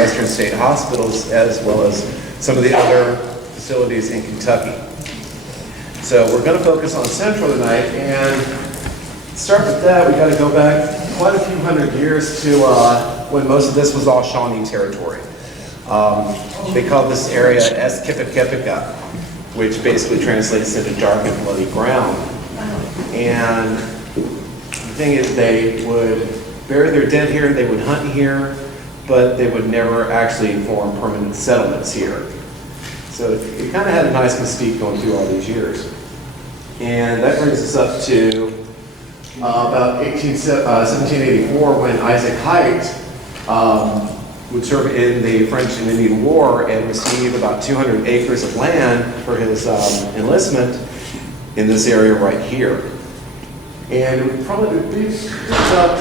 Western State Hospitals, as well as some of the other facilities in Kentucky. So we're going to focus on Central tonight, and to start with that, we got to go back quite a few hundred years to when most of this was all Shawnee territory. They called this area Eskipikipika, which basically translates into dark and bloody ground. And the thing is, they would bury their dead here, they would hunt here, but they would never actually form permanent settlements here. So it kind of had a nice mystique going through all these years. And that brings us up to about 1784, when Isaac Height would serve in the French and Indian War and receive about 200 acres of land for his enlistment in this area right here. And it would probably be just about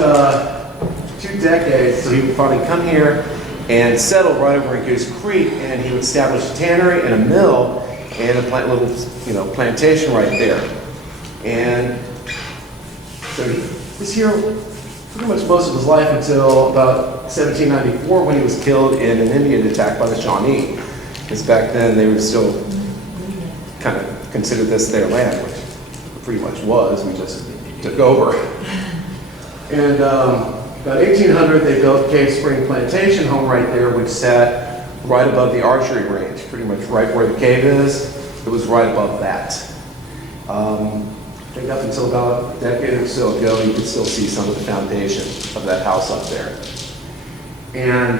2 decades, so he would finally come here and settle right over in Goose Creek, and he would establish a tannery and a mill and a little, plantation right there. And so he was here pretty much most of his life until about 1794, when he was killed in an Indian attack by the Shawnee. Because back then they were still kind of considered this their land, which it pretty much was. We just took over. And about 1800, they built Cave Spring Plantation home right there, which sat right above the archery range, pretty much right where the cave is. It was right above that. I think up until about a decade or so ago, you could still see some of the foundation of that house up there. And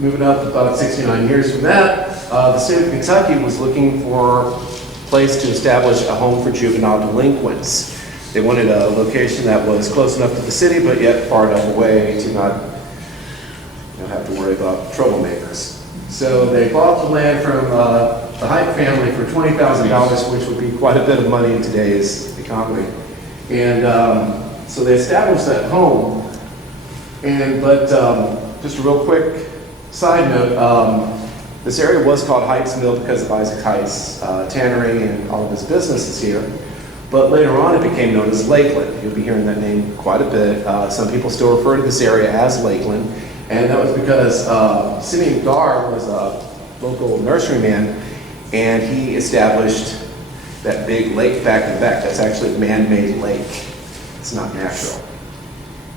moving up about 69 years from that, the state of Kentucky was looking for a place to establish a home for juvenile delinquents. They wanted a location that was close enough to the city, but yet far enough away to not have to worry about troublemakers. So they bought the land from the Height family for $20,000, which would be quite a bit of money in today's economy. And so they established that home. But just a real quick side note, this area was called Heights Mill because of Isaac Height's tannery and all of his businesses here. But later on, it became known as Lakeland. You'll be hearing that name quite a bit. Some people still refer to this area as Lakeland, and that was because Simeon Gar was a local nurseryman, and he established that big lake back in the back. That's actually a man-made lake. It's not natural.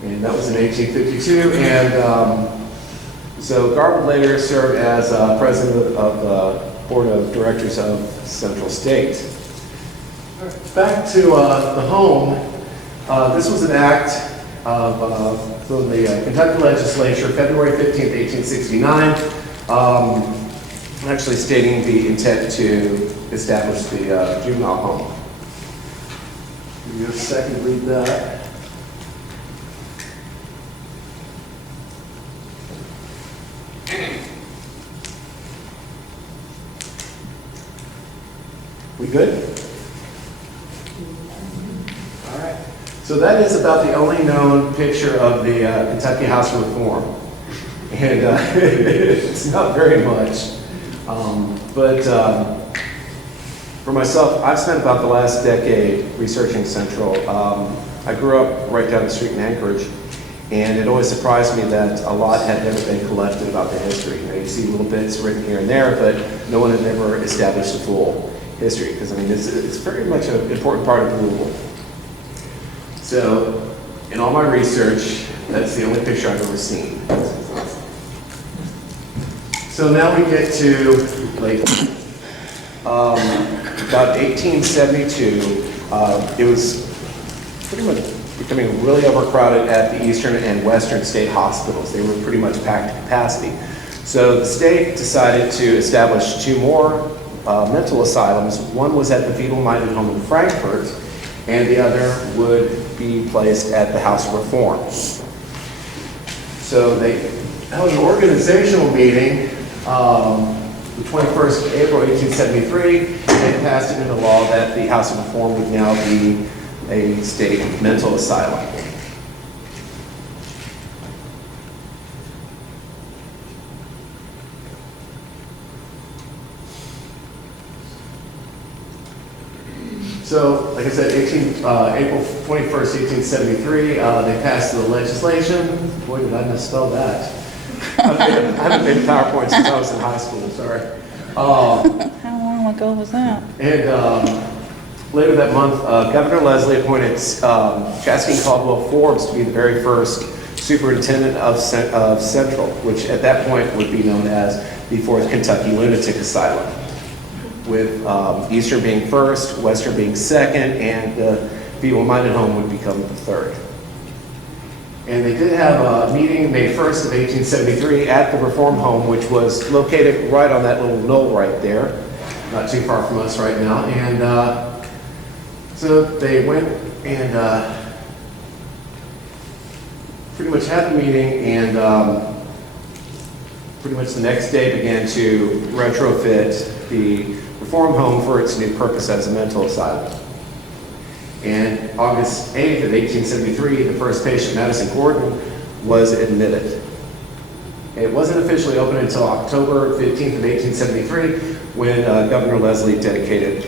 And that was in 1852, and so Gar would later serve as president of the board of directors of Central State. Back to the home. This was an act of from the Kentucky legislature, February 15th, 1869, actually stating the intent to establish the juvenile home. Give me a second to read that. We good? All right. So that is about the only known picture of the Kentucky House of Reform. And it's not very much. But for myself, I've spent about the last decade researching Central. I grew up right down the street in Anchorage, and it always surprised me that a lot had never been collected about the history. You see little bits written here and there, but no one had ever established a full history, because it's very much an important part of Louisville. So, in all my research, that's the only picture I've ever seen. So now we get to about 1872. It was pretty much becoming really overcrowded at the Eastern and Western state hospitals. They were pretty much packed to capacity. So the state decided to establish 2 more mental asylums. One was at the feeble-minded home in Frankfort, and the other would be placed at the House of Reform. So they held an organizational meeting the 21st of April, 1873, and passed it into law that the House of Reform would now be a state mental asylum. So, like I said, April 21st, 1873, they passed the legislation. Boy, did I misspell that. I haven't made PowerPoint since I was in high school, sorry. How long ago was that? And later that month, Governor Leslie appointed Chastity Caldwell Forbes to be the very first superintendent of Central, which at that point would be known as the 4th Kentucky Lunatic Asylum, with Eastern being first, Western being second, and the feeble-minded home would become the third. And they did have a meeting May 1st of 1873 at the Reform Home, which was located right on that little knoll right there, not too far from us right now. And so they went and pretty much had the meeting, and pretty much the next day began to retrofit the Reform Home for its new purpose as a mental asylum. And August 8th of 1873, the first patient, Madison Gordon, was admitted. It wasn't officially open until October 15th of 1873, when Governor Leslie dedicated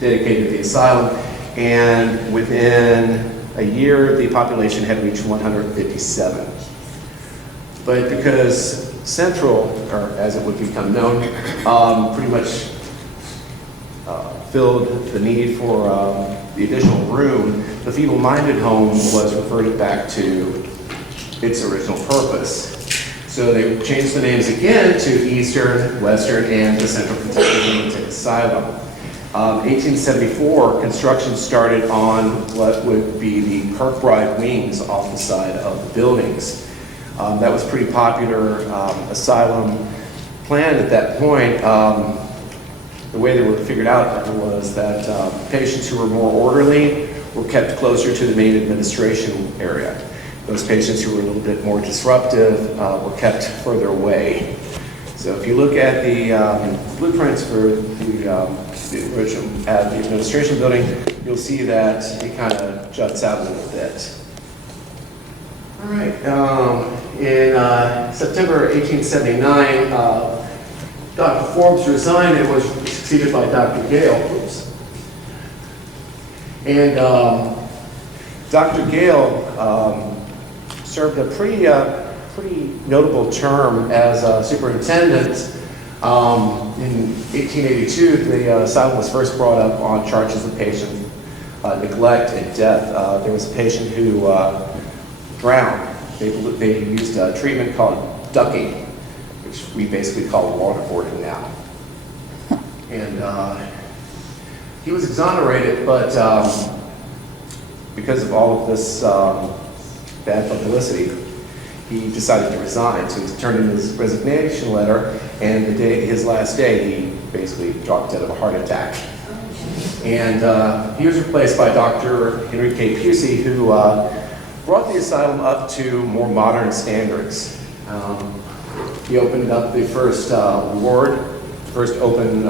the asylum, and within a year, the population had reached 157. But because Central, or as it would become known, pretty much filled the need for the additional room, the feeble-minded home was reverted back to its original purpose. So they changed the names again to Eastern, Western, and the Central Kentucky Lunatic Asylum. 1874, construction started on what would be the Kirkbride wings off the side of the buildings. That was a pretty popular asylum plan at that point. The way they were figured out was that patients who were more orderly were kept closer to the main administration area. Those patients who were a little bit more disruptive were kept further away. So if you look at the blueprints for the original the administration building, you'll see that it kind of juts out a little bit. All right. In September 1879, Dr. Forbes resigned and was succeeded by Dr. Gale. Oops. And Dr. Gale served a pretty notable term as superintendent. In 1882, the asylum was first brought up on charges of patient neglect and death. There was a patient who drowned. They used a treatment called ducking, which we basically call waterboarding now. And he was exonerated, but because of all of this bad publicity, he decided to resign. So he turned in his resignation letter, and his last day, he basically dropped dead of a heart attack. And he was replaced by Dr. Henry K. Pusey, who brought the asylum up to more modern standards. He opened up the first open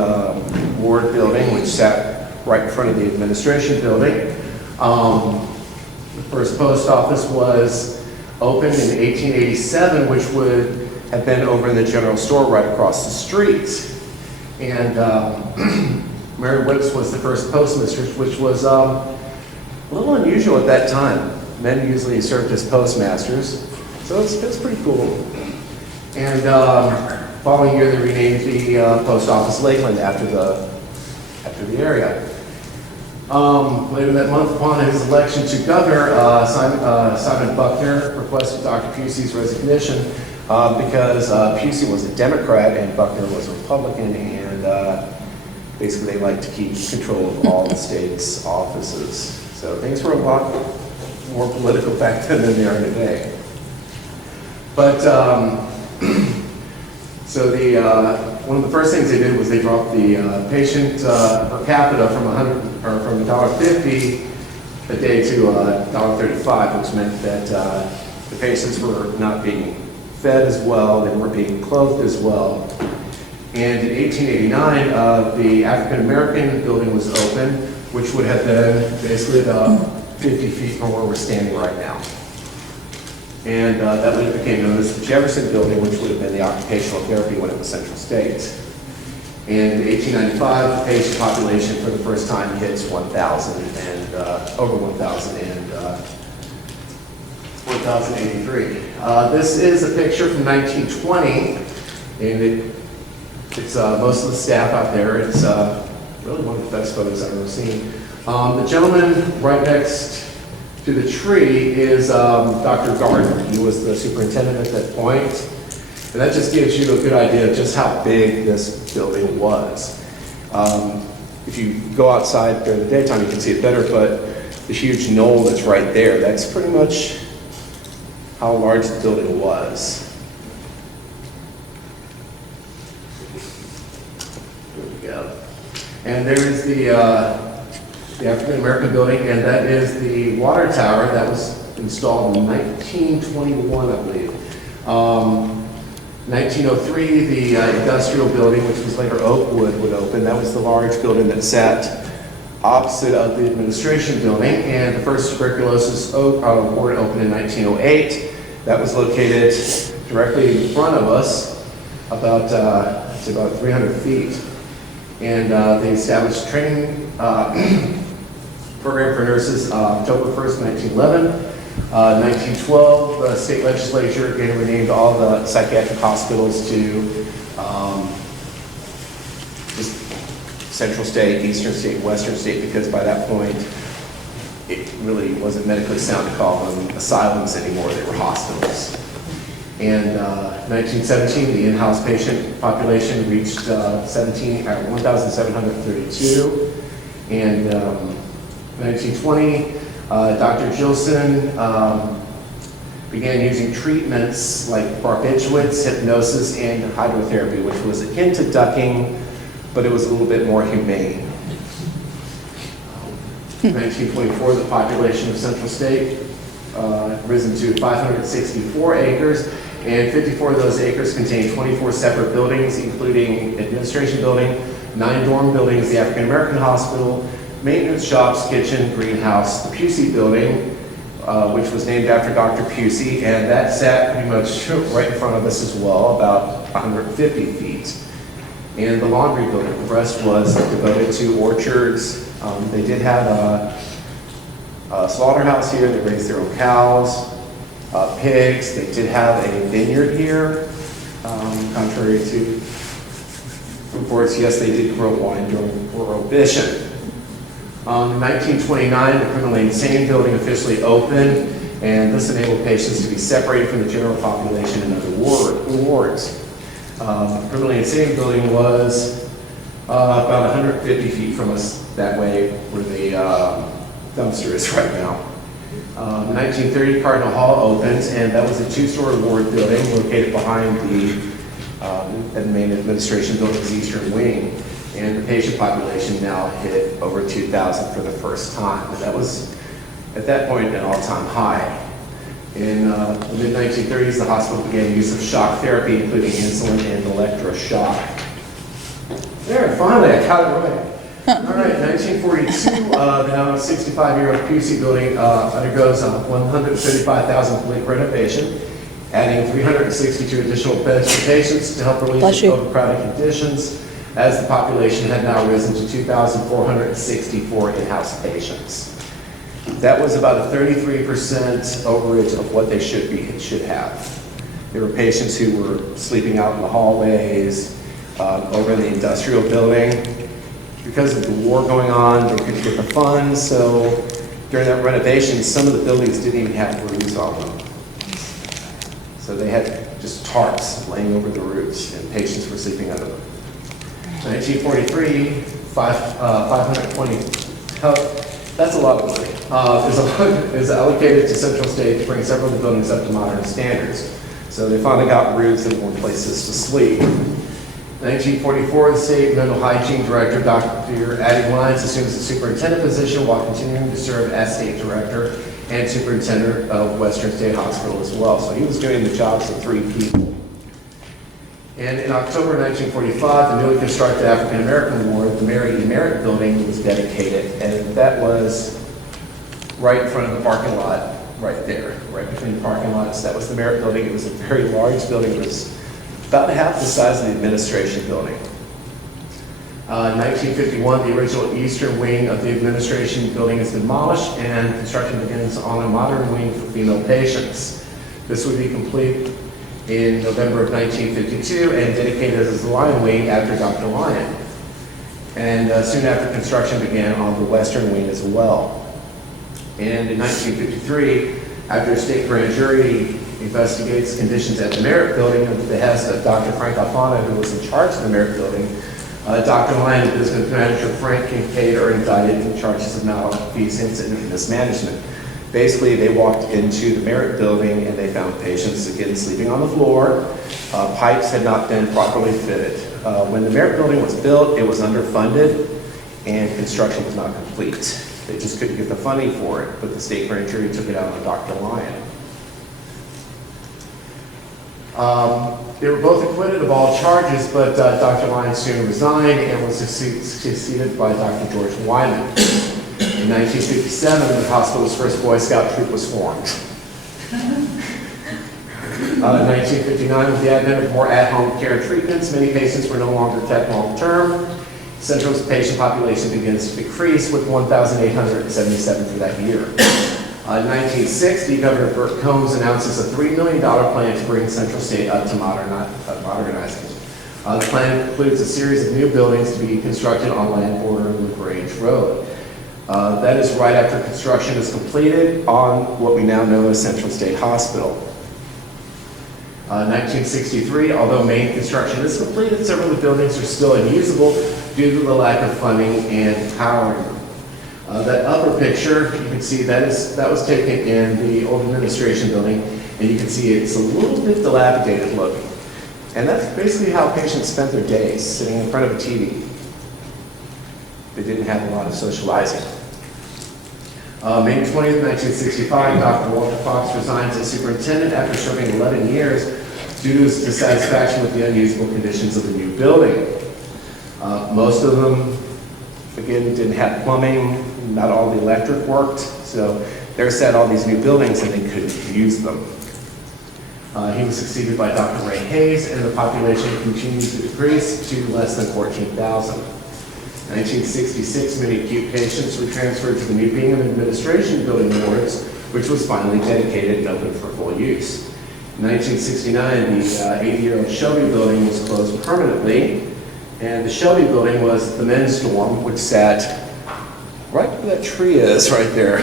ward building, which sat right in front of the administration building. The first post office was opened in 1887, which would have been over in the general store right across the street. And Mary Wicks was the first postmistress, which was a little unusual at that time. Men usually served as postmasters, so it's pretty cool. And following year, they renamed the post office Lakeland after the area. Later that month, upon his election to governor, Simon Buckner requested Dr. Pusey's resignation because Pusey was a Democrat and Buckner was a Republican, and basically they liked to keep control of all the state's offices. So things were a lot more political back then than they are today. But so one of the first things they did was they dropped the patient per capita from $1.50 a day to $1.35, which meant that the patients were not being fed as well, they weren't being clothed as well. And in 1889, the African American building was opened, which would have been basically about 50 feet from where we're standing right now. And that later became known as the Jefferson Building, which would have been the occupational therapy when it was Central State. And in 1895, the patient population for the first time hits 1,000 and over 1,000, and 1083. This is a picture from 1920, and it's most of the staff out there. It's really one of the best photos I've ever seen. The gentleman right next to the tree is Dr. Gardner. He was the superintendent at that point. And that just gives you a good idea of just how big this building was. If you go outside during the daytime, you can see it better, but the huge knoll that's right there, that's pretty much how large the building was. There we go. And there's the African American building, and that is the water tower that was installed in 1921, I believe. 1903, the industrial building, which was later Oakwood, would open. That was the large building that sat opposite of the administration building, and the first tuberculosis ward opened in 1908. That was located directly in front of us, about 300 feet. And they established training program for nurses October 1st, 1911. 1912, the state legislature again renamed all the psychiatric hospitals to just Central State, Eastern State, Western State, because by that point it really wasn't medically sound to call them asylums anymore, they were hospitals. And 1917, the in-house patient population reached 1,732. And 1920, Dr. Gilson began using treatments like barbiturates, hypnosis, and hydrotherapy, which was akin to ducking, but it was a little bit more humane. 1924, the population of Central State risen to 564 acres, and 54 of those acres contain 24 separate buildings, including administration building, 9 dorm buildings, the African American Hospital, maintenance shops, kitchen, greenhouse, the Pusey building, which was named after Dr. Pusey, and that sat pretty much right in front of us as well, about 150 feet. And the laundry building, the rest was devoted to orchards. They did have a slaughterhouse here. They raised their own cows, pigs. They did have a vineyard here, contrary to reports. Yes, they did grow wine during Prohibition. In 1929, the criminally insane building officially opened, and this enabled patients to be separated from the general population in other wards. The criminally insane building was about 150 feet from us that way, where the dumpster is right now. 1930, Cardinal Hall opened, and that was a 2-story ward building located behind the main administration building's eastern wing. And the patient population now hit over 2,000 for the first time. And that was, at that point, an all-time high. In the mid-1930s, the hospital began use of shock therapy, including insulin and electroshock. There, finally, I got it right. All right, 1942, the now 65-year-old Pusey building undergoes a 135,000 complete renovation, adding 362 additional beds for patients to help relieve overcrowded conditions, as the population had now risen to 2,464 in-house patients. That was about a 33% overage of what they should have. There were patients who were sleeping out in the hallways, over in the industrial building. Because of the war going on, they couldn't get the funds, so during that renovation, some of the buildings didn't even have roofs on them. So they had just tarps laying over the roofs, and patients were sleeping under them. 1943, 520, that's a lot of money. Is allocated to Central State to bring several of the buildings up to modern standards. So they finally got roofs and more places to sleep. 1944, the state mental hygiene director, Dr. Addie Lyons, assumes the superintendent position while continuing to serve as state director and superintendent of Western State Hospital as well. So he was doing the jobs of 3 people. And in October 1945, the newly constructed African American ward, the Mary E. Merritt building, was dedicated, and that was right in front of the parking lot, right there, right between the parking lots. That was the Merritt building. It was a very large building. It was about half the size of the administration building. In 1951, the original eastern wing of the administration building is demolished and construction begins on a modern wing for female patients. This would be complete in November of 1952 and dedicated as the Lion Wing after Dr. Lion. And soon after, construction began on the western wing as well. And in 1953, after a state grand jury investigates conditions at the Merritt Building at the behest of Dr. Frank Alfano, who was in charge of the Merritt Building, Dr. Lion and business manager Frank Kincaid are indicted in charges of malfeasance and mismanagement. Basically, they walked into the Merritt Building and they found patients, again, sleeping on the floor. Pipes had not been properly fitted. When the Merritt Building was built, it was underfunded and construction was not complete. They just couldn't get the funding for it, but the state grand jury took it out on Dr. Lion. They were both acquitted of all charges, but Dr. Lion soon resigned and was succeeded by Dr. George Wyman. In 1957, the hospital's first Boy Scout troop was formed. In 1959, with the advent of more at-home care treatments, many patients were no longer kept long-term. Central's patient population begins to decrease, with 1,877 for that year. In 1960, Governor Burt Combs announces a $3 million plan to bring Central State up to modernizing. The plan includes a series of new buildings to be constructed on land bordering LaGrange Road. That is right after construction is completed on what we now know as Central State Hospital. 1963, although main construction is completed, several of the buildings are still unusable due to the lack of funding and powering. That upper picture, you can see that was taken in the old administration building, and you can see it's a little bit dilapidated looking. And that's basically how patients spent their days, sitting in front of a TV. They didn't have a lot of socializing. May 20th, 1965, Dr. Walter Fox resigns as superintendent after serving 11 years due to his dissatisfaction with the unusable conditions of the new building. Most of them, again, didn't have plumbing, not all the electric worked, so they're set all these new buildings and they couldn't use them. He was succeeded by Dr. Ray Hayes, and the population continued to decrease to less than 14,000. 1966, many acute patients were transferred to the new Bingham Administration Building wards, which was finally dedicated and opened for full use. In 1969, the 80-year-old Shelby Building was closed permanently, and the Shelby Building was the men's dorm, which sat right where that tree is, right there.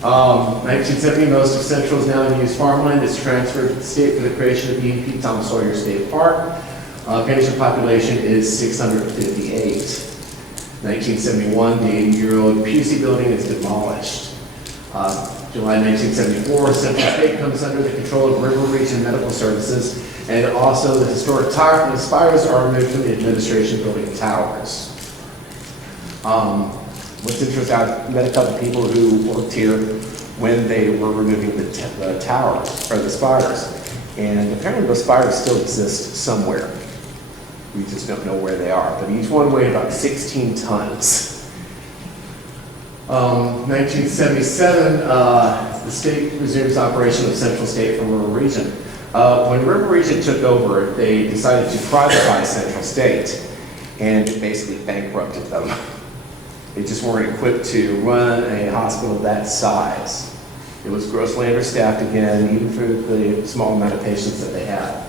1970, most of Central's now unused farmland is transferred to the state for the creation of E&P Tom Sawyer State Park. Patient population is 658. 1971, the 80-year-old Pusey Building is demolished. July 1974, Central State comes under the control of River Region Medical Services, and also the historic spires are removed from the administration building towers. What's interesting, I've met a couple people who worked here when they were removing the towers, or the spires, and apparently those spires still exist somewhere. We just don't know where they are, but each one weighed about 16 tons. 1977, the state resumes operation of Central State from River Region. When River Region took over, they decided to privatize Central State, and it basically bankrupted them. They just weren't equipped to run a hospital that size. It was grossly understaffed again, even for the small amount of patients that they had.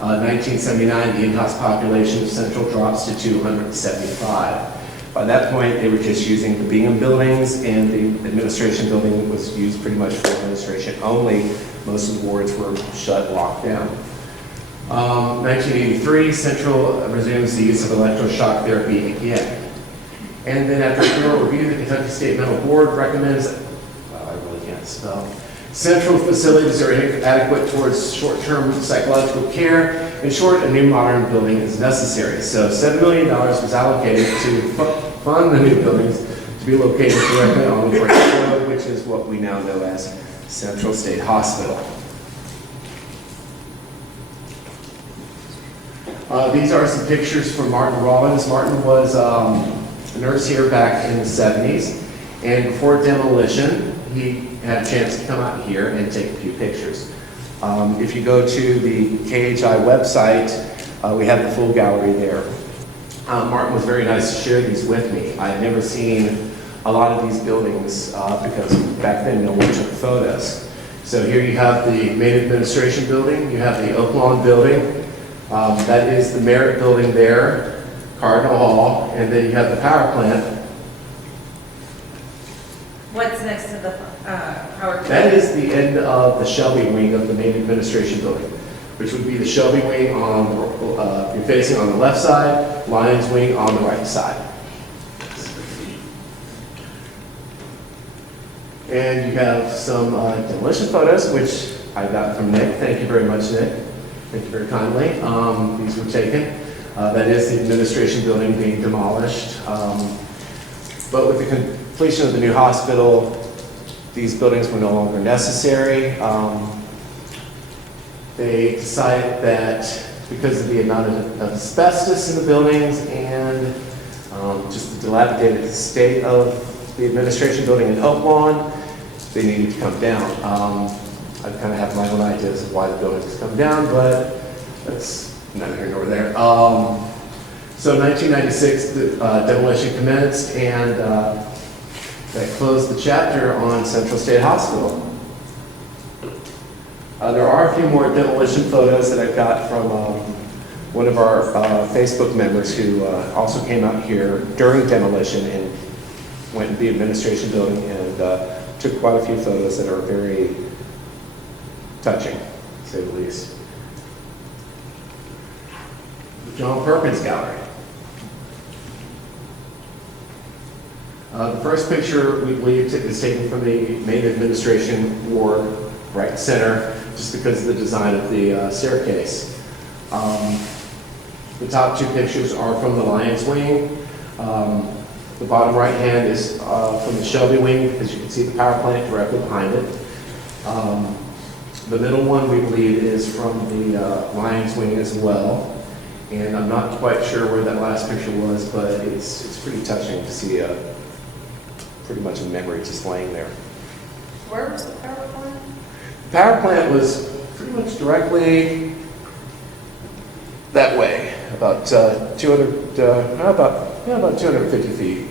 1979, the in-house population of Central drops to 275. By that point, they were just using the Bingham buildings, and the administration building was used pretty much for administration only. Most of the wards were shut, locked down. 1983, Central resumes the use of electroshock therapy again. And then after a thorough review, the Kentucky State Mental Board recommends, I really can't spell, Central facilities are inadequate towards short-term psychological care. In short, a new modern building is necessary. So $7 million was allocated to fund the new buildings to be located directly on the road, which is what we now know as Central State Hospital. These are some pictures from Martin Rollins. Martin was a nurse here back in the 70s, and before demolition, he had a chance to come out here and take a few pictures. If you go to the KHI website, we have the full gallery there. Martin was very nice to share these with me. I had never seen a lot of these buildings because back then no one took photos. So here you have the main administration building, you have the Oak Lawn building, that is the Merritt building there, Cardinal Hall, and then you have the power plant. What's next to the power plant? That is the end of the Shelby wing of the main administration building, which would be the Shelby wing on, you're facing on the left side, Lions wing on the right side. And you have some demolition photos, which I got from Nick. Thank you very much, Nick. Thank you very kindly. These were taken. That is the administration building being demolished. But with the completion of the new hospital, these buildings were no longer necessary. They decided that because of the amount of asbestos in the buildings and just the dilapidated state of the administration building in Oak Lawn, they needed to come down. I kind of have my own ideas of why the buildings come down, but that's neither here nor there. So in 1996, the demolition commenced, and that closed the chapter on Central State Hospital. There are a few more demolition photos that I got from one of our Facebook members who also came out here during demolition and went to the administration building and took quite a few photos that are very touching, to say the least. The John Perkins Gallery. The first picture we believe is taken from the main administration ward, right center, just because of the design of the staircase. The top two pictures are from the Lions wing. The bottom right hand is from the Shelby wing, because you can see the power plant directly behind it. The middle one, we believe, is from the Lions wing as well. And I'm not quite sure where that last picture was, but it's pretty touching to see pretty much a memory just laying there. Where was the power plant? The power plant was pretty much directly that way, about 250 feet.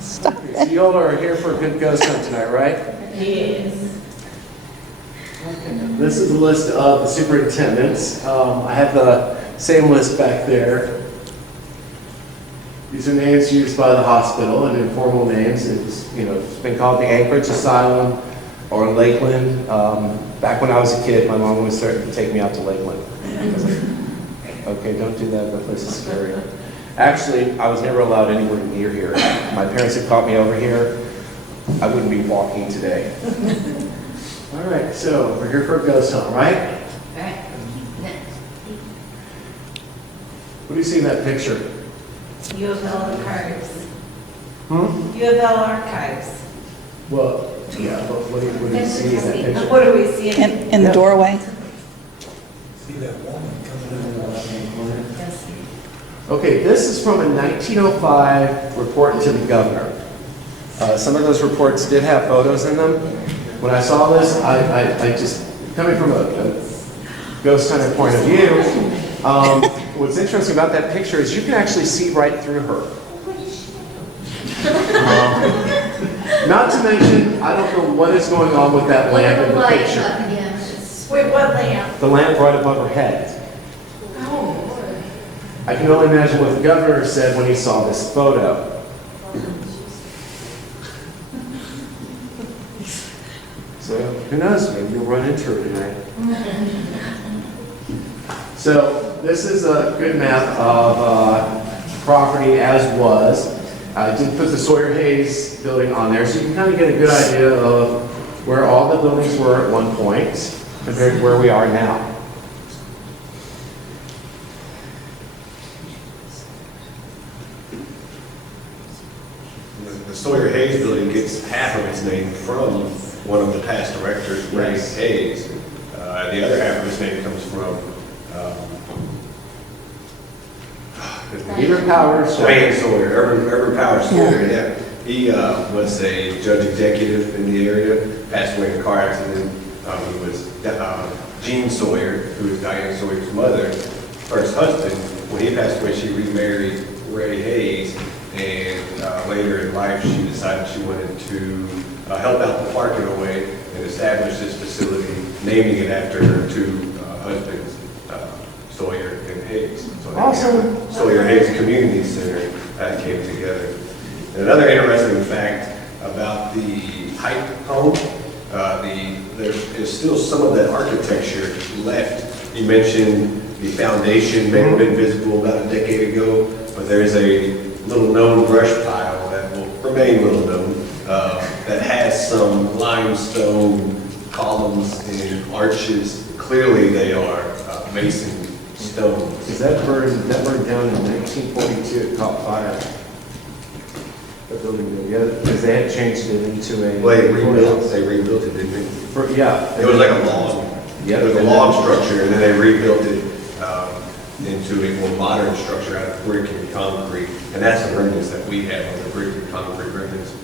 Stop So it. you all are here for a good ghost hunt tonight, right? Yes. This is a list of the superintendents. I have the same list back there. These are names used by the hospital and informal names. It's been called the Anchorage Asylum or Lakeland. Back when I was a kid, my mom was starting to take me out to Lakeland. I was like, okay, don't do that. That place is scary. Actually, I was never allowed anywhere near here. My parents had caught me over here. I wouldn't be walking today. All right, so we're here for a ghost hunt, right? Right. What do you see in that picture? U of L archives. Hmm? U of L archives. Well, yeah, but what do you see in that picture? What do we see In the doorway. See that woman coming in the Yes. Okay, this is from a 1905 report to the governor. Some of those reports did have photos in them. When I saw this, I just, coming from a ghost hunter point of view, what's interesting about that picture is you can actually see right through her. Not to mention, I don't know what is going on with that lamp in the picture. Wait, what lamp? The lamp right above her head. Oh. I can only imagine what the governor said when he saw this photo. So, who knows, maybe you'll run into her tonight. So, this is a good map of property as was. I did put the Sawyer Hayes building on there, so you can kind of get a good idea of where all the buildings were at one point compared to where we are now. The Sawyer Hayes building gets half of its name from one of the past directors, Ray Yes. Hayes. The other half of its name comes from Either Powers. Ray Sawyer, Urban Power Sawyer. Yeah. He was a judge executive in the area, passed away in a car accident. He was Jean Sawyer, who is Diane Sawyer's mother, first husband. When he passed away, she remarried Ray Hayes, and later in life, she decided she wanted to help out the park in a way and establish this facility, naming it after her two husbands, Sawyer and Hayes. So Awesome. Sawyer Hayes Community Center came together. And another interesting fact about the Height home, there is still some of that architecture left. You mentioned the foundation may have been visible about a decade ago, but there's a little known brush pile that will remain little known that has some limestone columns and arches. Clearly they are mason stones. Is that burned down in 1942? It caught fire. The building, yeah, because they had changed it into a. Well, they rebuilt it, didn't they? Yeah. It was like a log. Yeah. It was a log structure, and then they rebuilt it into a more modern structure out of brick and concrete. And that's the remnants that we have of the brick and concrete remnants.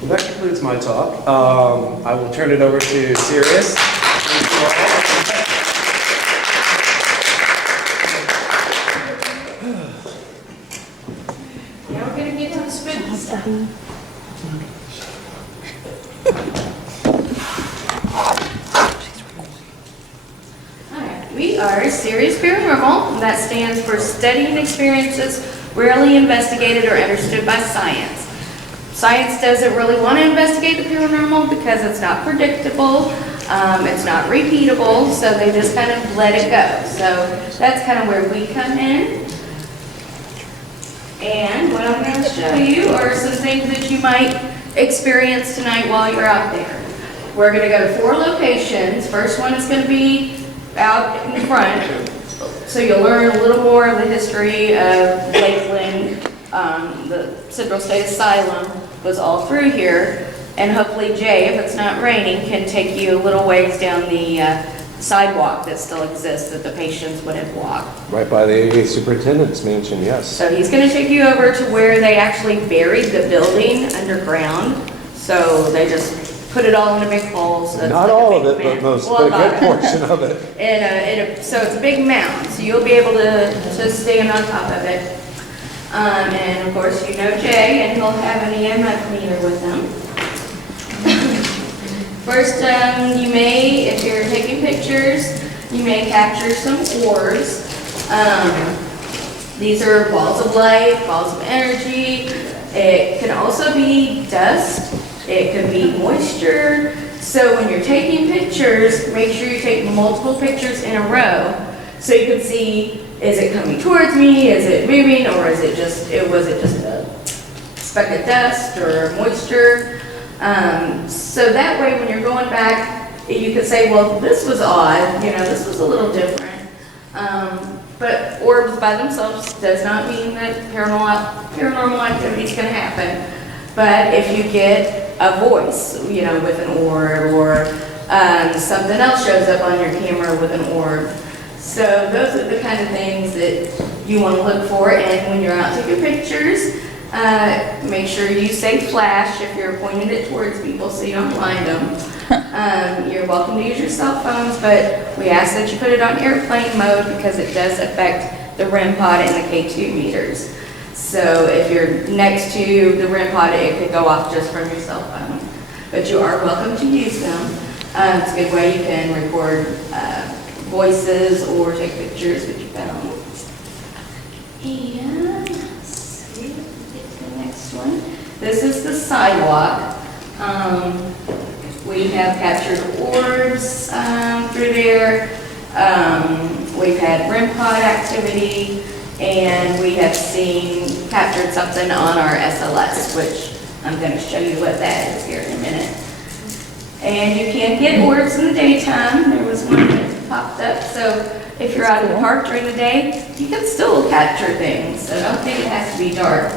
Well, that concludes my talk. I will turn it over to Sirius. Now we're gonna get to the spooky stuff. Alright, we are Serious Paranormal. That stands for Studying Experiences Rarely Investigated or Understood by Science. Science doesn't really want to investigate the paranormal because it's not predictable, it's not repeatable, so they just kind of let it go. So that's kind of where we come in. And what I'm going to show you are some things that you might experience tonight while you're out there. We're going to go to 4 locations. First one is going to be out in front, so you'll learn a little more of the history of Lakeland. The Central State Asylum was all through here, and hopefully Jay, if it's not raining, can take you a little ways down the sidewalk that still exists that the patients would have walked. Right by the superintendent's mansion, yes. So he's going to take you over to where they actually buried the building underground. So they just put it all in a big hole. So it's Not like all a of big it, but mound. most, Well, but a good portion of it. So it's a big mound, so you'll be able to stand on top of it. And of course, you know Jay, and he'll have an EMF meter with him. First, you may, if you're taking pictures, you may capture some orbs. These are balls of light, balls of energy. It can also be dust. It could be moisture. So when you're taking pictures, make sure you take multiple pictures in a row so you can see, is it coming towards me, is it moving, or was it just a speck of dust or moisture? So that way when you're going back, you could say, well, this was odd, this was a little different. But orbs by themselves does not mean that paranormal activity is going to happen. But if you get a voice, with an orb, or something else shows up on your camera with an orb. So those are the kind of things that you want to look for. And when you're out taking pictures, make sure you say flash if you're pointing it towards people so you don't blind them. You're welcome to use your cell phones, but we ask that you put it on airplane mode because it does affect the REM pod and the K2 meters. So if you're next to the REM pod, it could go off just from your cell phone. But you are welcome to use them. It's a good way you can record voices or take pictures with your phone. And let's see, get to the next one. This is the sidewalk. We have captured orbs through there. We've had REM pod activity, and we have captured something on our SLS, which I'm going to show you what that is here in a minute. And you can get orbs in the daytime. There was one that popped up, so if you're out in the park during the day, you can still capture things. So don't think it has to be dark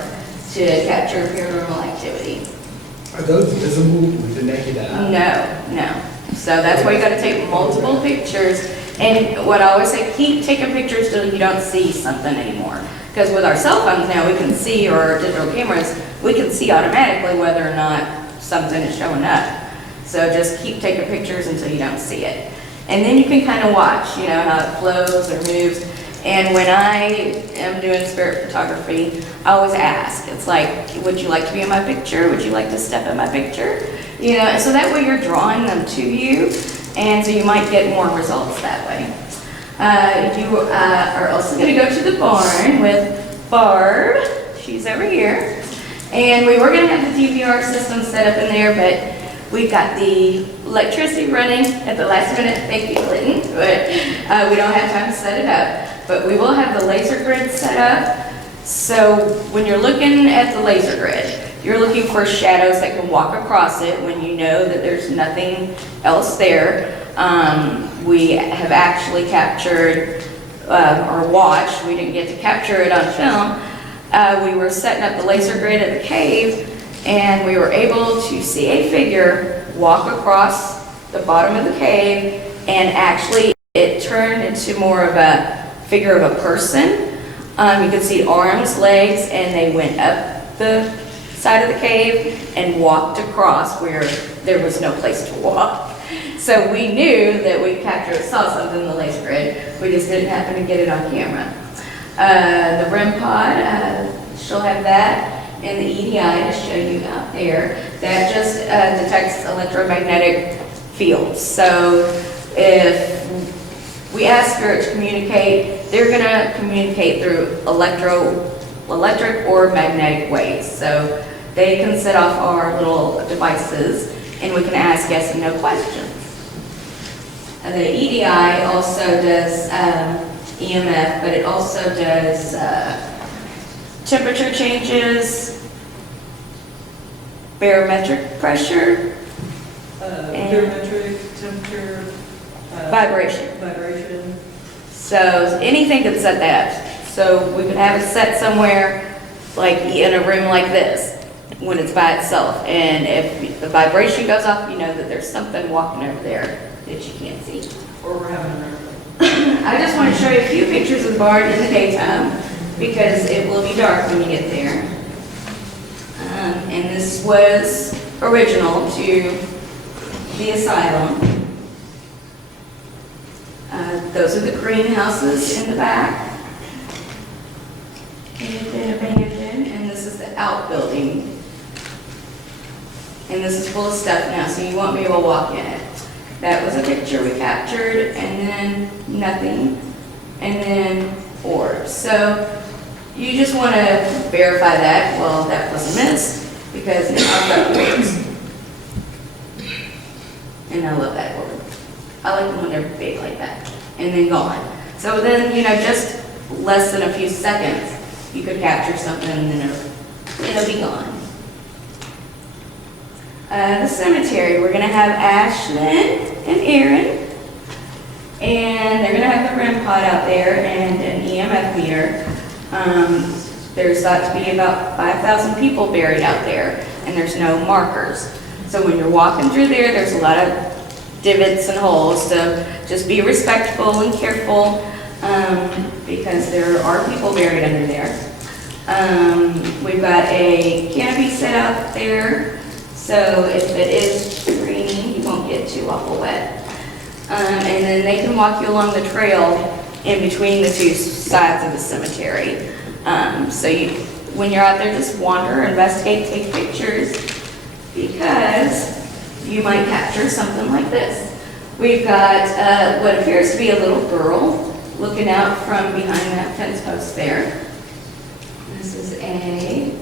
to capture paranormal activity. Are those visible with the naked eye? No. So that's why you got to take multiple pictures. And what I always say, keep taking pictures till you don't see something anymore. Because with our cell phones now, we can see, or our digital cameras, we can see automatically whether or not something is showing up. So just keep taking pictures until you don't see it. And then you can kind of watch, you know, how it flows or moves. And when I am doing spirit photography, I always ask, it's like, would you like to be in my picture? Would you like to step in my picture? You know, and so that way you're drawing them to you, and so you might get more results that way. You are also going to go to the barn with Barb. She's over here. And we were going to have the DVR system set up in there, but we've got the electricity running at the last minute. Thank you, Clinton. But we don't have time to set it up. But we will have the laser grid set up. So when you're looking at the laser grid, you're looking for shadows that can walk across it when you know that there's nothing else there. We have actually captured or watched, we didn't get to capture it on film. We were setting up the laser grid at the cave, and we were able to see a figure walk across the bottom of the cave, and actually it turned into more of a figure of a person. You could see arms, legs, and they went up the side of the cave and walked across where there was no place to walk. So we knew that we saw something in the laser grid. We just didn't happen to get it on camera. The REM pod, she'll have that, and the EDI to show you out there. That just detects electromagnetic fields. So if we ask her to communicate, they're going to communicate through electric or magnetic waves. So they can set off our little devices, and we can ask yes and no questions. And the EDI also does EMF, but it also does temperature changes, barometric pressure, barometric, temperature, vibration. So anything can set that up. So we could have it set somewhere, like in a room like this, when it's by itself. And if the vibration goes off, you know that there's something walking over there that you can't see. or we're having an I just want to show you a few pictures of the barn in the daytime, because it will be dark when you get there. And this was original to the asylum. Those are the greenhouses in the back. They've been abandoned, and this is the outbuilding. And this is full of stuff now, so you won't be able to walk in it. That was a picture we captured, and then nothing, and then orbs. So you just want to verify that. Well, that was a miss, because now I've got orbs. And I love that orb. I like them when they're big like that, and then gone. So then, you know, just less than a few seconds, you could capture something, and then it'll be gone. The cemetery, we're going to have Ashlyn and Aaron, and they're going to have the REM pod out there and an EMF meter. There's thought to be about 5,000 people buried out there, and there's no markers. So when you're walking through there, there's a lot of divots and holes, so just be respectful and careful, because there are people buried under there. We've got a canopy set out there, so if it is raining, you won't get too awful wet. And then they can walk you along the trail in between the two sides of the cemetery. So when you're out there, just wander, investigate, take pictures, because you might capture something like this. We've got what appears to be a little girl looking out from behind that fence post there. This is a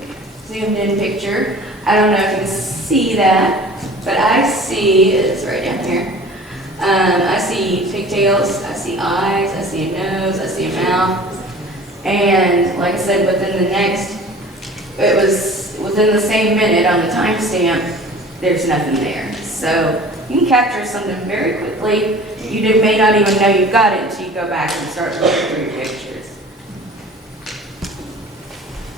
zoomed in picture. I don't know if you can see that, but I see, it's right down here. I see pigtails, I see eyes, I see a nose, I see a mouth. And like I said, it was within the same minute on the timestamp, there's nothing there. So you can capture something very quickly. You may not even know you've got it until you go back and start looking through your pictures.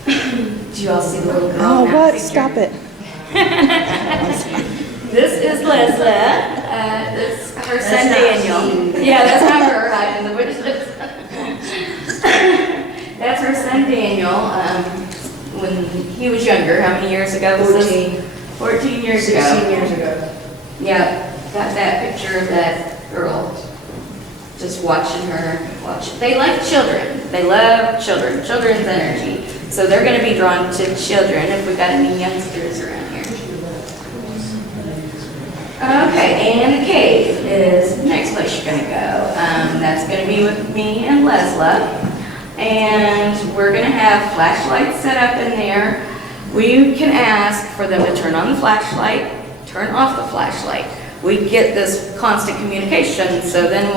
Do you all see the little girl? Oh, in that what? picture? Stop it. This is Leslie. This is her son Daniel. Yeah, that's not her hiding in the bushes. That's her son Daniel. When he was younger, how many years ago was this? 14 years ago. 16 years ago. Yep, got that picture of that girl. just watching her, They like children. They love children, children's energy. So they're going to be drawn to children if we've got any youngsters around here. Okay, and the cave is the next place you're going to go. That's going to be with me and Leslie. And we're going to have flashlights set up in there. We can ask for them to turn on the flashlight, turn off the flashlight. We get this constant communication, so then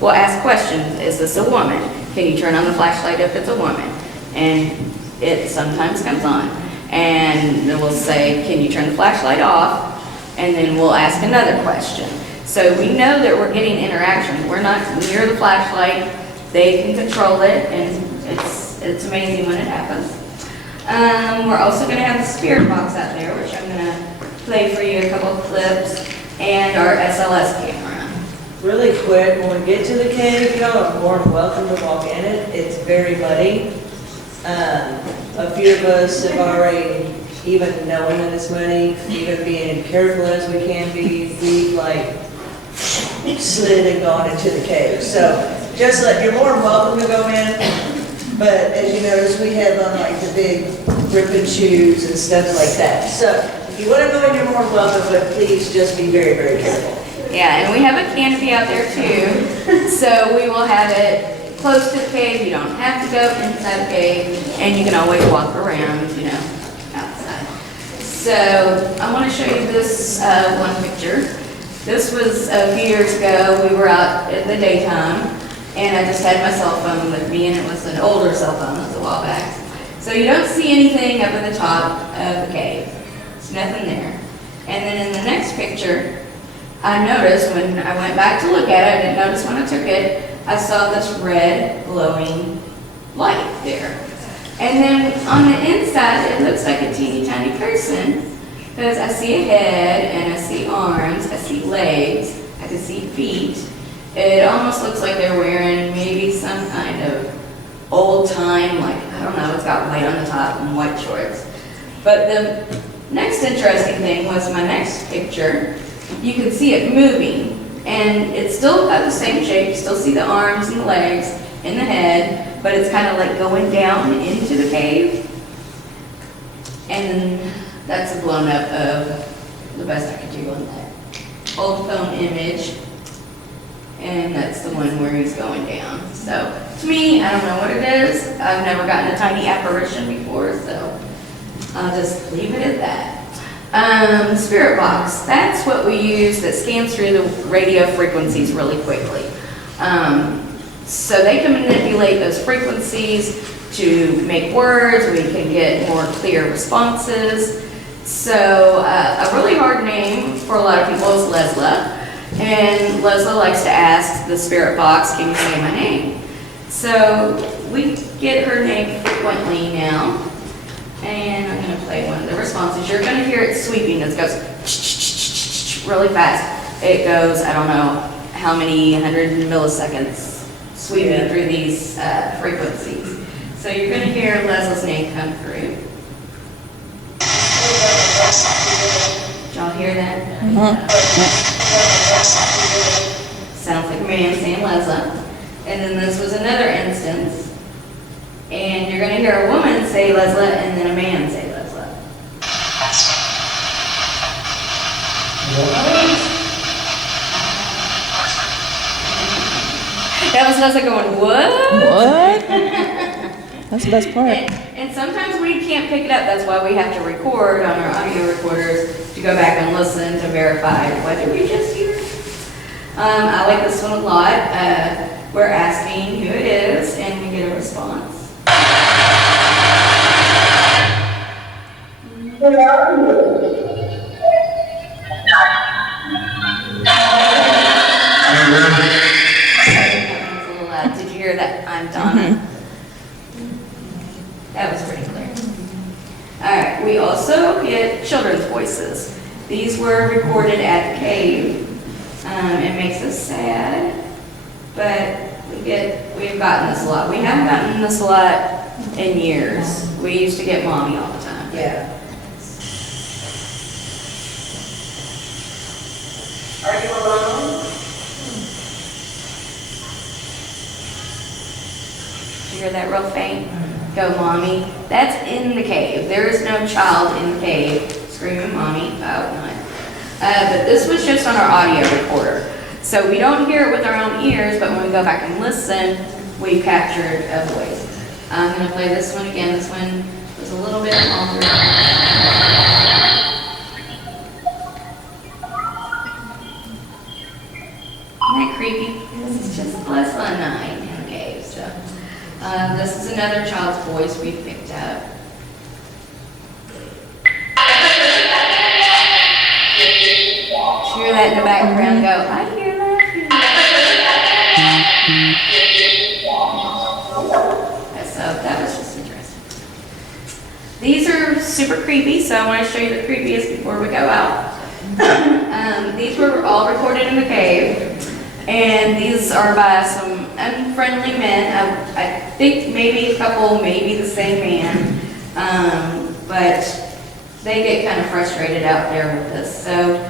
we'll ask questions. Is this a woman? Can you turn on the flashlight if it's a woman? And it sometimes comes on. And then we'll say, can you turn the flashlight off? And then we'll ask another question. So we know that we're getting interaction. We're not near the flashlight. They can control it, and it's amazing when it happens. We're also going to have the spirit box out there, which I'm going to play for you a couple of clips, and our SLS camera. Really quick, when we get to the cave, y'all are more than welcome to walk in it. It's very muddy. A few of us have already, even knowing that it's muddy, even being careful as we can be, we've like slid and gone into the cave. So just you're more than welcome to go in. But as you notice, we have on like the big ripping shoes and stuff like that. So if you want to go in, you're more than welcome, but please just be very, very careful. Yeah, and we have a canopy out there too. So we will have it close to the cave. You don't have to go inside the cave, and you can always walk around, outside. So I want to show you this one picture. This was a few years ago. We were out in the daytime. And I just had my cell phone with me, and it was an older cell phone, it was a while back. So you don't see anything up at the top of the cave. There's nothing there. And then in the next picture, I noticed when I went back to look at it, I didn't notice when I took it, I saw this red glowing light there. And then on the inside, it looks like a teeny tiny person, because I see a head, and I see arms, I see legs, I can see feet. It almost looks like they're wearing maybe some kind of old time, like, I don't know, it's got white on the top and white shorts. But the next interesting thing was my next picture. You can see it moving, and it's still got the same shape. You still see the arms and the legs and the head, but it's kind of like going down into the cave. And that's a blown up of the best I could do on that old phone image. And that's the one where he's going down. So, to me, I don't know what it is. I've never gotten a tiny apparition before, so I'll just leave it at that. Spirit box, that's what we use that scans through the radio frequencies really quickly. So they can manipulate those frequencies to make words. We can get more clear responses. So, a really hard name for a lot of people is Leslie. And Leslie likes to ask the spirit box, can you say my name? So we get her name frequently now. And I'm going to play one of the responses. You're going to hear it sweeping. It goes really fast. It goes, I don't know how many 100 milliseconds sweeping through these frequencies. So you're going to hear Leslie's name come through. Did y'all hear that? Sounds like a man saying Leslie. And then this was another instance. And you're going to hear a woman say Leslie and then a man say Leslie. That was Leslie going, what? What? That's the best part. And sometimes we can't pick it up. That's why we have to record on our audio recorders to go back and listen to verify what did we just hear. I like this one a lot. We're asking who it is, and we get a response. Did you hear that? I'm Donna. That was pretty clear. All right, we also get children's voices. These were recorded at the cave. It makes us sad, but we've gotten this a lot. We haven't gotten this a lot in years. We used to get mommy all the time. Yeah. Are you alone? hear that real faint? Go, mommy. That's in the cave. There is no child in the cave screaming, mommy. Oh, not. But this was just on our audio recorder. So we don't hear it with our own ears, but when we go back and listen, we captured a voice. I'm going to play this one again. This one was a little bit longer. Isn't that creepy? This is just less than 9 in the cave. So this is another child's voice we picked up. Hear that in the background go, I hear that. So that was just interesting. These are super creepy, so I want to show you the creepiest before we go out. These were all recorded in the cave, and these are by some unfriendly men. I think maybe a couple, maybe the same man, but they get kind of frustrated out there with this. So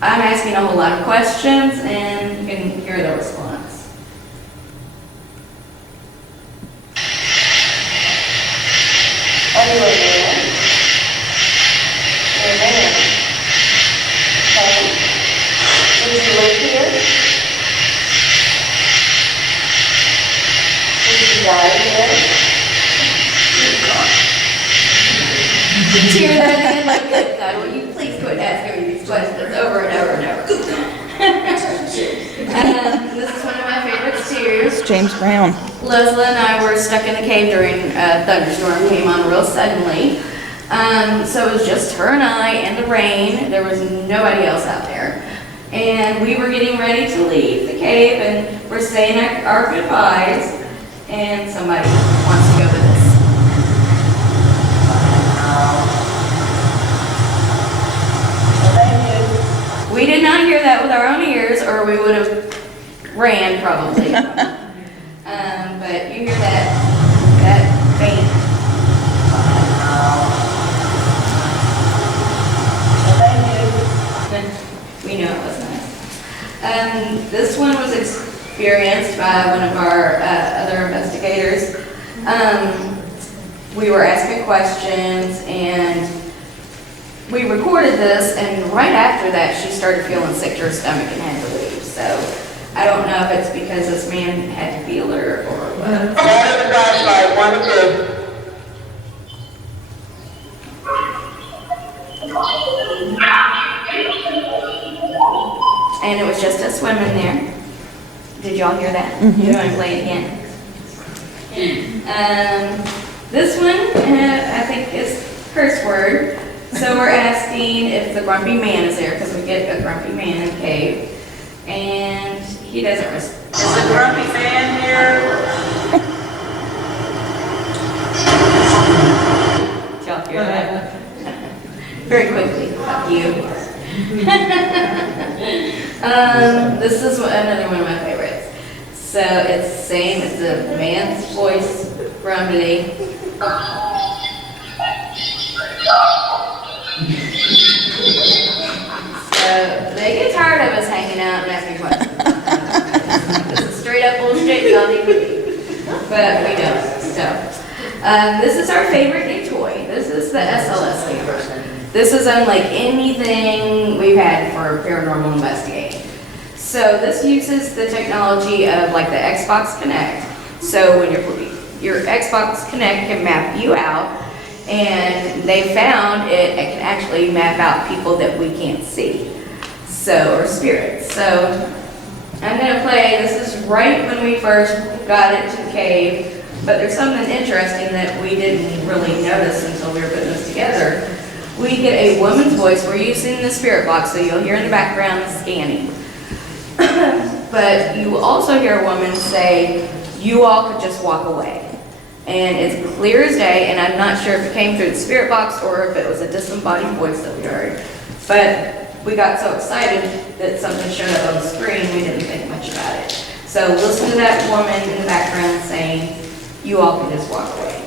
I'm asking a whole lot of questions, and you can hear the response. Are you a man? You're a man. Okay. Did you live here? Did you die here? Did you hear that again? Like, good God, will you please quit asking me these questions over and over and over? This is one of my favorites too. James Brown. Leslie and I were stuck in the cave during a thunderstorm came on real suddenly. So it was just her and I and the rain. There was nobody else out there. And we were getting ready to leave the cave and we're saying our goodbyes. And somebody wants to go with us. We did not hear that with our own ears, or we would have ran probably. But you hear that faint. We know it was nice. This one was experienced by one of our other investigators. We were asking questions and we recorded this, and right after that, she started feeling sick to her stomach and had to leave. So I don't know if it's because this man had to feel her or what. And it was just us women there. Did y'all hear that? You want to play it again? This one, I think, is curse word. So we're asking if the grumpy man is there, because we get a grumpy man in the cave, and he doesn't respond. Is the grumpy man here? Did y'all hear that? Very quickly, fuck you. This is another one of my favorites. So it's the same, it's a man's voice, grumbly. So they get tired of us hanging out and asking questions. This is straight up bullshit, y'all need to leave. But we don't. So this is our favorite new toy. This is the SLS camera. This is unlike anything we've had for paranormal investigating. So this uses the technology of like the Xbox Connect. So when your Xbox Connect can map you out, and they found it can actually map out people that we can't see, or spirits. So I'm going to play, this is right when we first got it to the cave, but there's something interesting that we didn't really notice until we were putting this together. We get a woman's voice. We're using the spirit box, so you'll hear in the background scanning. But you will also hear a woman say, "You all could just walk away." And it's clear as day, and I'm not sure if it came through the spirit box or if it was a disembodied voice that we heard. But we got so excited that something showed up on the screen, we didn't think much about it. So listen to that woman in the background saying, "You all can just walk away."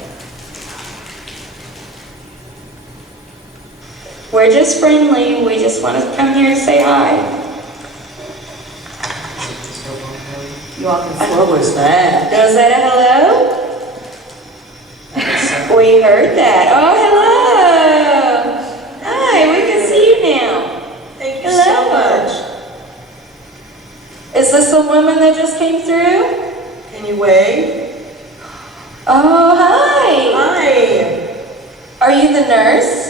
We're just friendly. We just want to come here to say hi. You all can. What was that? Was that a hello? We heard that. Oh, hello. Hi, we can see you now. Thank you Hello. so much. Is this the woman that just came through? Can you wave? Oh, hi. Hi. Are you the nurse?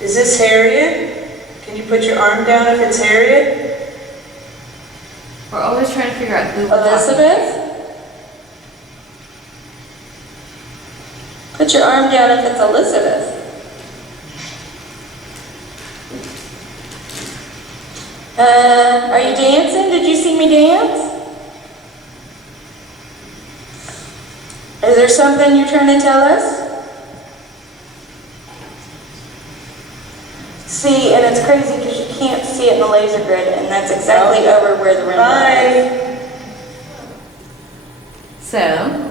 Is this Harriet? Can you put your arm down if it's Harriet? We're always trying to figure out who. Elizabeth? Put your arm down if it's Elizabeth. Are you dancing? Did you see me dance? Is there something you're trying to tell us? See, and it's crazy because you can't see it in the laser grid, and that's exactly over where the room is. So,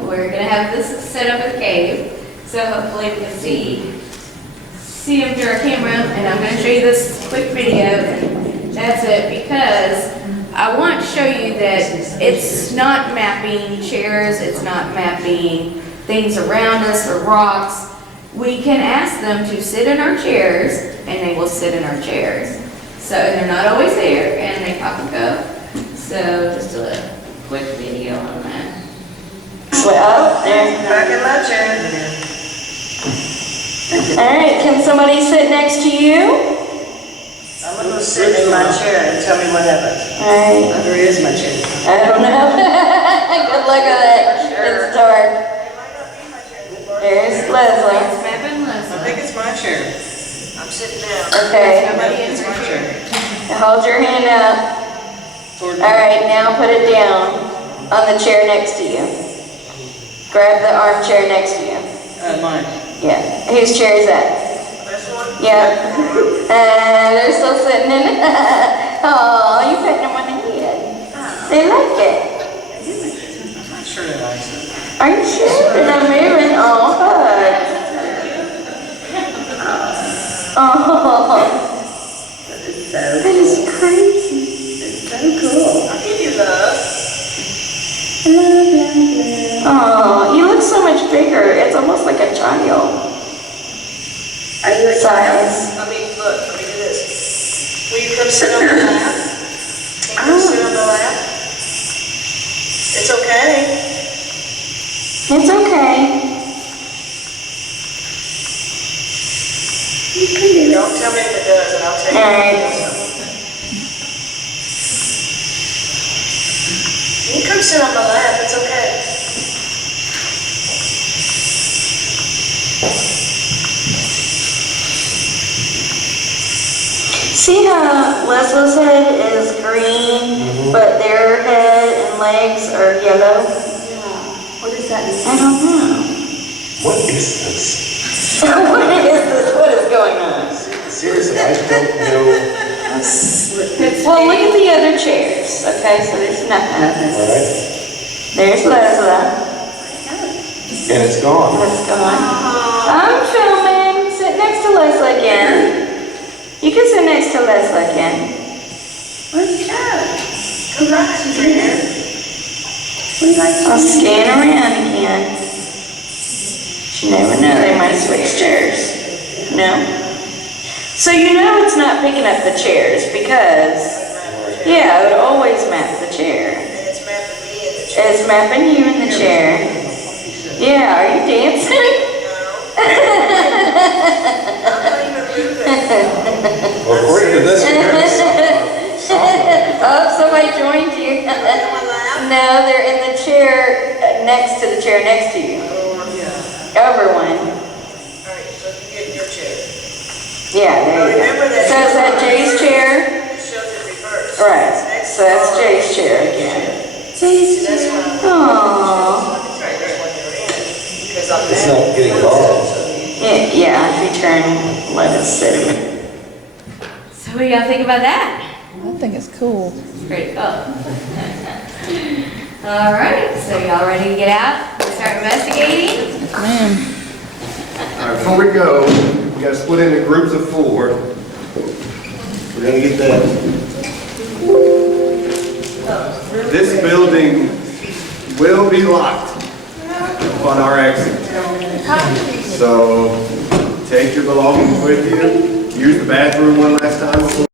we're gonna have this set up at the cave, so hopefully we can see them through our camera, and I'm gonna show you this quick video, and that's it, because I want to show you that it's not mapping chairs, it's not mapping things around us or rocks. We can ask them to sit in our chairs, and they will sit in our chairs. So, and they're not always there, and they pop and go. So, just a quick video on that. Well, there's Back in my chair. all right, can somebody sit next to you? I'm gonna go sit in my chair and tell me what happened. All right. Where is my chair? I don't know. Good luck with it. It's dark. There's Leslie. It's mapping I Leslie. think it's my chair. I'm sitting down. Okay. It's my chair. Hold your hand up. All right, now put it down on the chair next to you. Grab the armchair next to you. Mine. Yeah. Whose chair is that? This one? Yep. They're still sitting in it. Oh, you petting them on the head. They like it. I'm not sure they like it. Are you sure? They're not moving. Oh, hug. Oh. That is crazy. It's so cool. I'll give you love. Oh, you look so much bigger. It's almost like a child. Are you a Size. I mean, look, let me do this. Will you come sit on the lap? Can you come sit on the lap? It's okay. It's okay. Don't tell me if it does, and I'll tell you. All right. You can come sit on the lap, it's okay. See how Leslie's head is green, but their head and legs are yellow? What does that mean? I don't know. What is this? What is this? What is going on? Seriously, I don't know. Well, look at the other chairs, okay? So there's nothing. All right, There's Leslie. and it's gone. What's going on? I'm filming. Sit next to Leslie again. You can sit next to Leslie again. Where's the cat? Come right here. I'll scan around again. You never know, they might switch chairs. No? So you know it's not picking up the chairs because, yeah, it would always map the chair. It's mapping me in the chair. It's mapping you in the chair. Yeah, are you dancing? I'm not even moving. Well, according to this, Oh, somebody joined you. No, they're in the chair next to the chair next to you. Over one. All right, so you get in your chair. Yeah, there you go. Remember that. So is that Jay's chair? It shows it reversed. Right, so that's Jay's chair again. Jay's That's chair. why Aww. it's right there when you're in. Because I'm it's not getting borrowed. Yeah, if you turn, let us sit him. So what do y'all think about that? I think it's cool. Pretty cool. All right, so y'all ready to get out and start investigating? Man, All right, before we go, we got to split into groups of 4. We're going to get that. This building will be locked. on our exit. So take your belongings with you. Use the bathroom one last time.